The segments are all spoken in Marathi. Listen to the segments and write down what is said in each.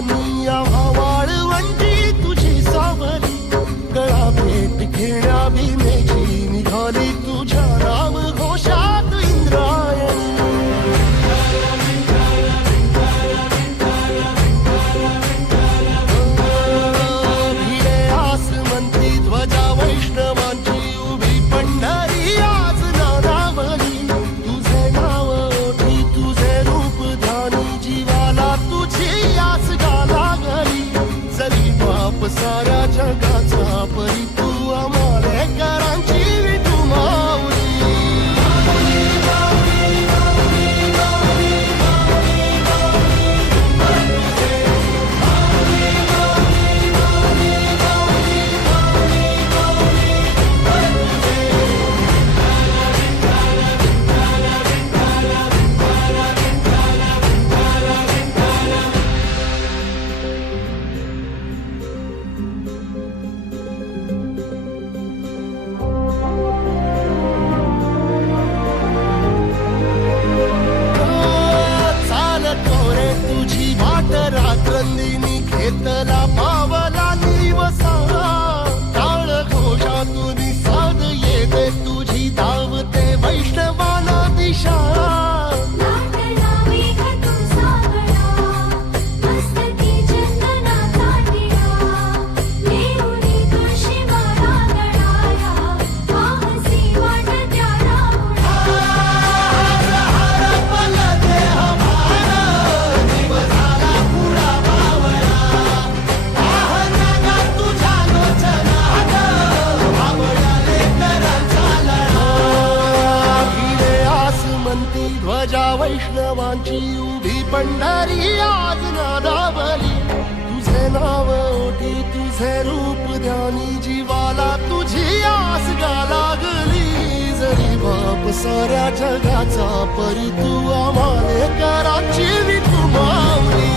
वाणी आम्हा वाळवंटी तुझी सावली गळा भेट घेण्या भीमेची निघाली तुझ्या नाम घोषात इंद्रायणी भिडे आसमंती ध्वजा वैष्णवांची उभी पंढरी आज नानावली तुझे नाव ओठी तुझे रूप ध्यानी जीवाला तुझी आस लागली जरी बाप साऱ्या जगाचा परी तू आमालेकरांची विठू माऊली रात्रंदिनी घेतला पावला निवसा टाळ घोषातून साध येते तुझी धावते वैष्णवाना दिशा ध्वजा वैष्णवांची उभी पंढरी आज नादावली तुझे नाव ओठी तुझे रूप ध्यानी जीवाला तुझी आस लागली जरी बाप साऱ्या जगाचा परी तू आमालेकरांची विठू माऊली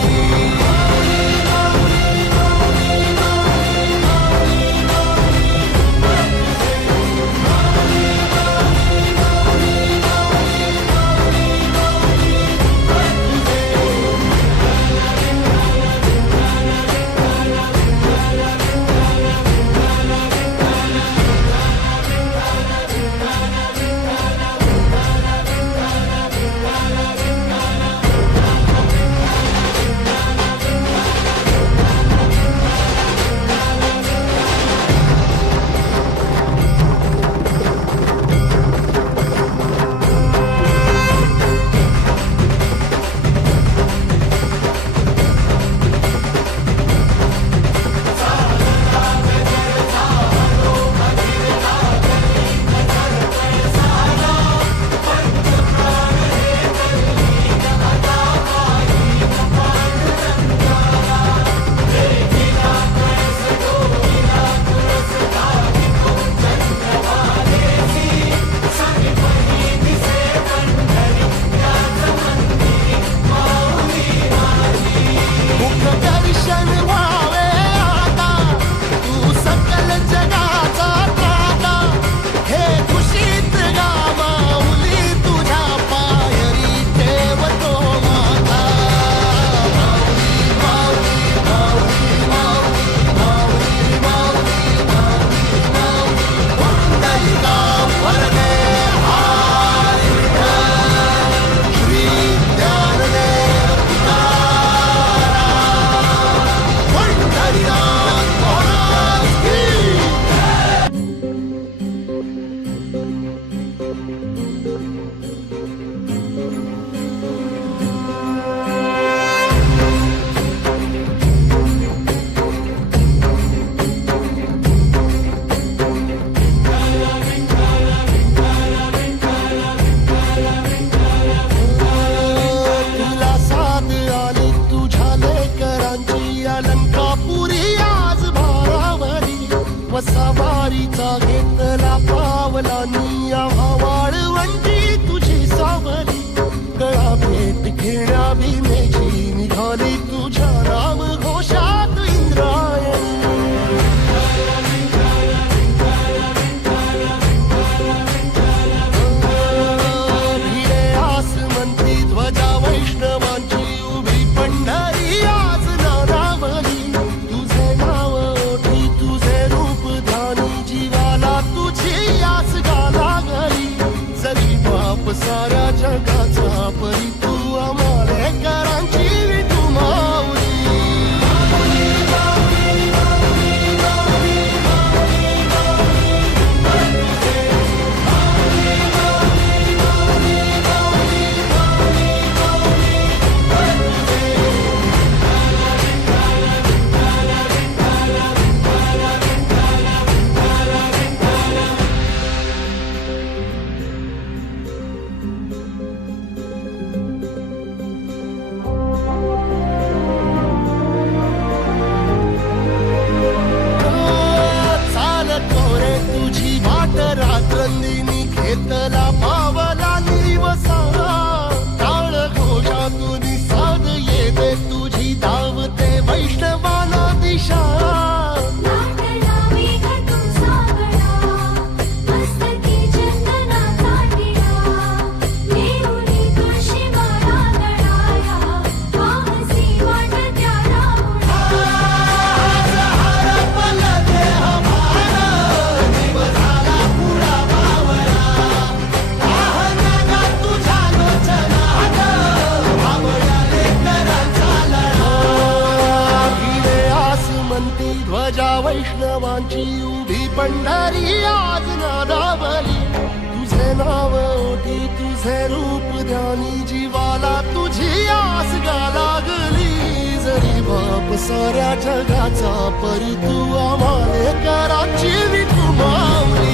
बाप साऱ्या जगाचा, परी तू आम्हाले कराची विठू माऊली.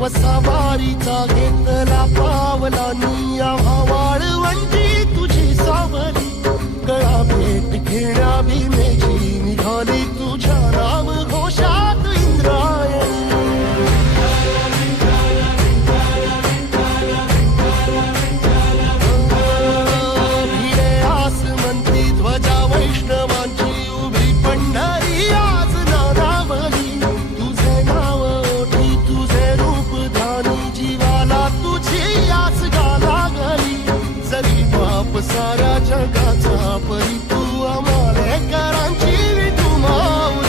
वसावारीचा घेतला पावला निया वाळवंटी तुझी सावली. गळा भेट घेण्या भीमेची निघाली तुझ्या नाम घोषात इंद्रायणी. भिडे आसमंती ध्वजा वैष्णवांची उभी पंढरी आज नारावली. तुझे नाव ओठी तुझे रूप ध्यानी जीवाला तुझी आस गा लागली. जरी बाप साऱ्या जगाचा, परी तू आम्हाले करांची विठू माऊली.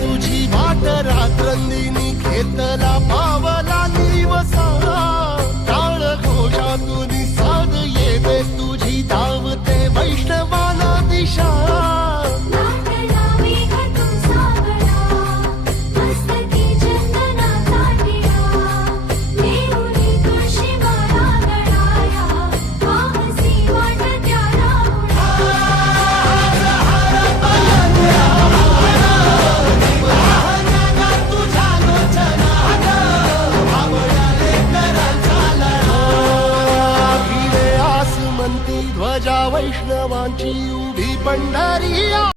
तुझी वाट रात्रंदिनी घेतला पावला दिवसा. टाळ घोषातून साध येते तुझी धावते वैष्णवाला दिशा. ध्वजा वैष्णवांची उभी पंढरी.